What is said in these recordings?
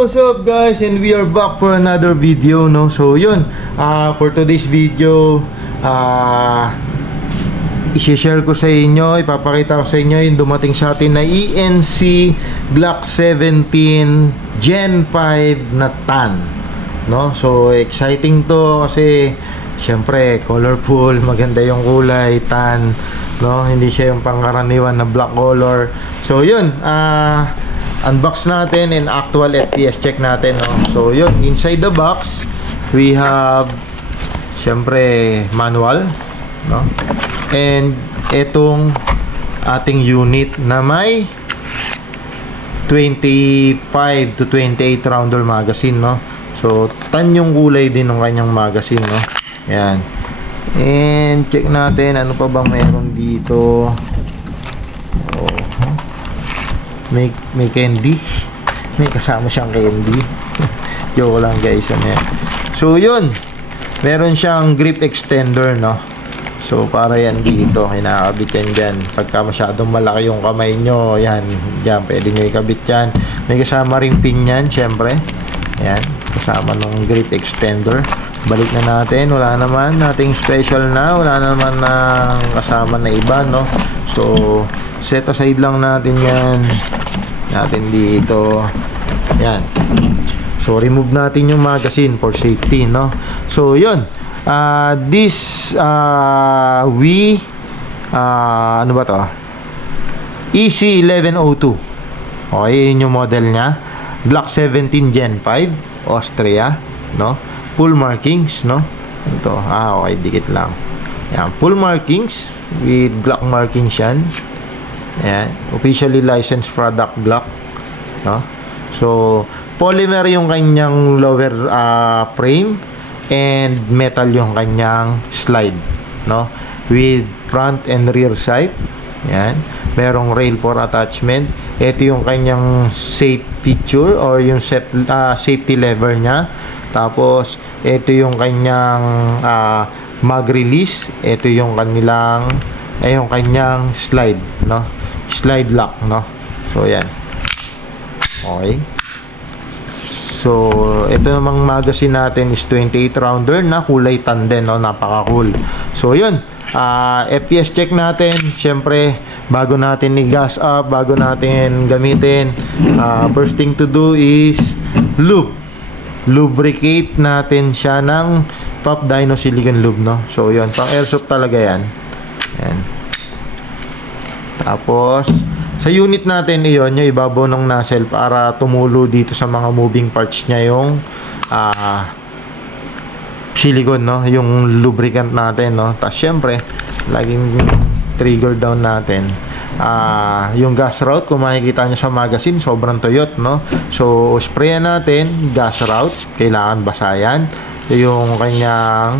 what's up guys, and we are back for another video, no? So yun, for today's video, i-share ko sa inyo, ipapakita ko sa inyo yung dumating sa atin na ENC Glock 17 Gen 5 na tan, no? So exciting to kasi syempre colorful, maganda yung kulay, tan, no? Hindi siya yung pangkaraniwan na black color. So yun, unbox natin and actual FPS check natin, no? So yun, inside the box we have syempre manual, no? And etong ating unit na may 25 to 28 rounder magazine, no? So tan yung kulay din ng kanyang magazine, no? Yan. And check natin ano pa bang meron dito. May candy. May kasama siyang candy. Joke lang guys, ano yan. So yun, meron siyang grip extender, no? So para yan dito, kinakabit yan dyan. Pagka masyadong malaki yung kamay nyo, yan, dyan, pwede nyo ikabit yan. May kasama ring pin yan, syempre. Yan, kasama ng grip extender. Balik na natin, wala naman nating special na, wala naman na kasama na iba, no? So set aside lang natin yan natin dito. Yan. So remove natin yung magazine for safety, no? So yun, this ano ba to? EC1102. Okay, yun yung model nya. Glock 17 Gen 5 Austria, no? Full markings, no? Ito, okay, dikit lang. Yan, full markings with Glock markings yan. Ayan, officially licensed product Glock, no? So polymer yung kanyang lower frame and metal yung kanyang slide, no? With front and rear sight. Ayan, merong rail for attachment. Ito yung kanyang safe feature or yung safety lever nya. Tapos ito yung kanyang mag release. Ito yung kanilang yung kanyang slide, no? Slide lock, no? So yan. Okay. So ito namang magazine natin is 28 rounder na kulay tan din, no? Napaka cool. So yun, FPS check natin. Syempre bago natin i-gas up, bago natin gamitin, first thing to do is lubricate natin siya ng Top Dyno Silicone Lube, no? So yun, pang airsoft talaga yan. Yan. Tapos sa unit natin iyon, yung ibabaw ng nozzle para tumulo dito sa mga moving parts niya yung silicone, no? Yung lubricant natin, no? Tapos syempre laging trigger down natin yung gas route. Kung makikita nyo sa magazine, sobrang tuyot, no? So sprayan natin gas route, kailangan basayan yung kanyang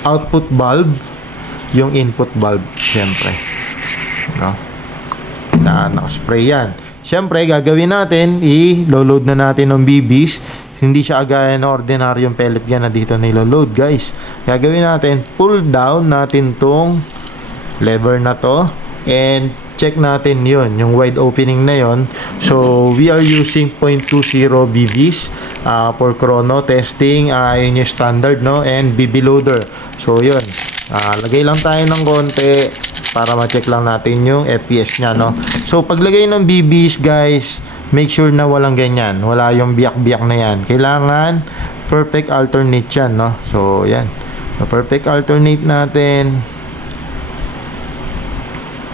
output valve, yung input valve, syempre, no? Nakaspray yan. Syempre gagawin natin, i-load na natin ng BBs. Hindi siya agaya na ordinaryong pellet gun na dito na ilo-load, guys. Gagawin natin, pull down natin tong lever na to and check natin yon, yung wide opening na yon. So we are using 0.20 BBs for chrono testing. Yun yung standard, no? And BB loader. So yun, lagay lang tayo ng konti para ma-check lang natin yung FPS nya, no? So paglagay ng BBs, guys, make sure na walang ganyan, wala yung biyak-biyak na yan. Kailangan perfect alternate yan, no? So yan, perfect alternate natin.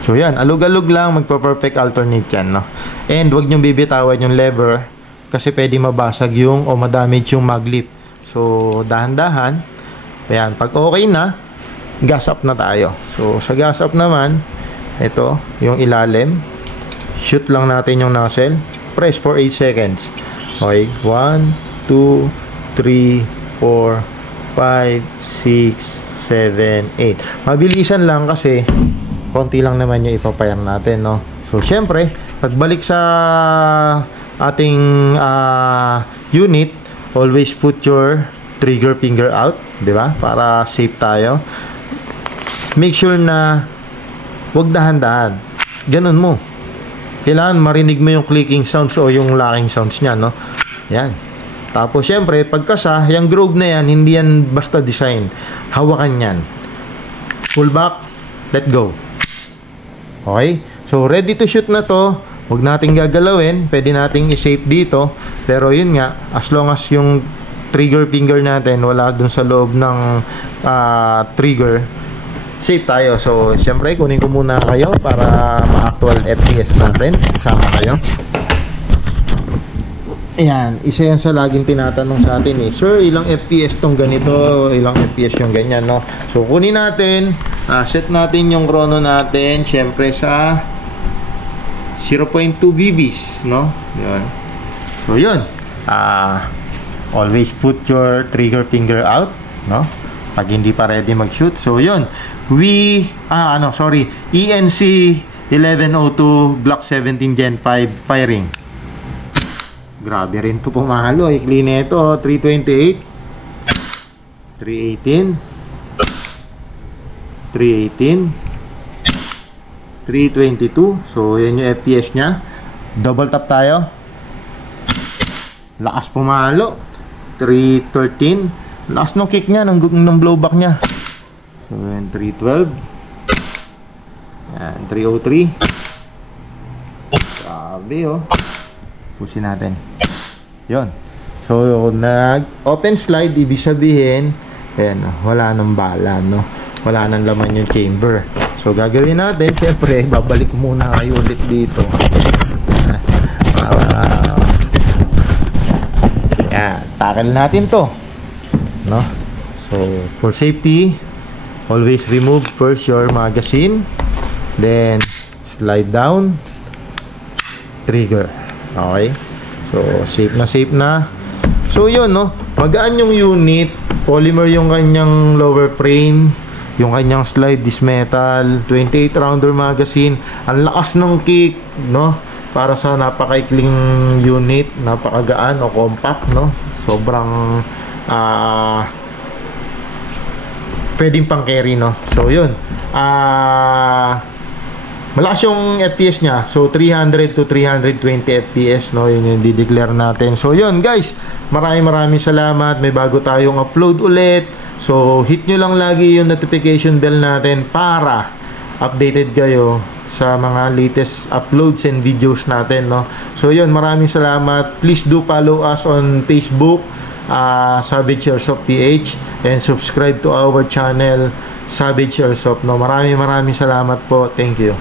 So yan, alug-alug lang, magpa-perfect alternate yan, no? And wag nyong bibitawan yung lever kasi pwede mabasag yung o madamage yung maglip. So dahan-dahan. Ayan, pag okay na, gas up na tayo. So sa gas up naman, ito yung ilalim, shoot lang natin yung nozzle, press for 8 seconds. Okay, 1, 2, 3, 4, 5, 6, 7, 8. Mabilisan lang kasi konti lang naman yung ipapayar natin, no? So syempre pagbalik sa ating unit, always put your trigger finger out, di ba? Para safe tayo. Make sure na wag dahan-dahan. Ganun mo. kailangan marinig mo yung clicking sounds o yung locking sounds niya, no? Yan. Tapos, syempre, pagkasa, yung groove na yan, hindi yan basta design. Hawakan yan. Pull back, let go. Okay? So, ready to shoot na to. Huwag nating gagalawin. Pwede nating i-shape dito. Pero yun nga, as long as yung trigger finger natin wala dun sa loob ng trigger, safe tayo. So, syempre, kunin ko muna kayo para ma-actual FPS natin. Sama kayo. Ayan, isa yan sa laging tinatanong sa atin eh, sir, ilang FPS tong ganito, ilang FPS yung ganyan, no? So, kunin natin, set natin yung chrono natin, syempre sa 0.2 BBs, no? Yun. So, yun. Always put your trigger finger out, no? Pag hindi pa ready mag-shoot. So, yun. ENC 1102 Glock 17 Gen 5 firing. Grabe rin ito pumalo. Ikli na ito. 328 318 318 322. So, yan yung FPS nya. Double tap tayo. Lakas pumalo. 313. Lakas ng kick nya, ng blowback nya. So, yan, 312. Yan, 303. Grabe, oh. Pusin natin. Yun. So, nag-open slide, ibig sabihin, ayan, wala nang bala, no? Wala nang laman yung chamber. So, gagawin natin, siyempre, babalik muna kayo ulit dito. Ayan, tackle natin to, no? So, for safety, always remove first your magazine, then slide down, trigger. Okay? So, safe na. So, yun, no? Magaan yung unit. Polymer yung kanyang lower frame. Yung kanyang slide is metal. 28 rounder magazine. Ang lakas ng kick, no? Para sa napakaikling unit. Napakagaan o compact, no? Sobrang pwedeng pang carry, no? So, yun. Malakas yung FPS nya. So, 300 to 320 FPS, no? Yun yung dideclare natin. So, yun, guys. Maraming salamat. May bago tayong upload ulit. So, hit nyo lang lagi yung notification bell natin para updated kayo sa mga latest uploads and videos natin, no? So, yun. Maraming salamat. Please do follow us on Facebook, Savage Airsoft PH, and subscribe to our channel, Savage Airsoft, no? Maraming salamat po. Thank you.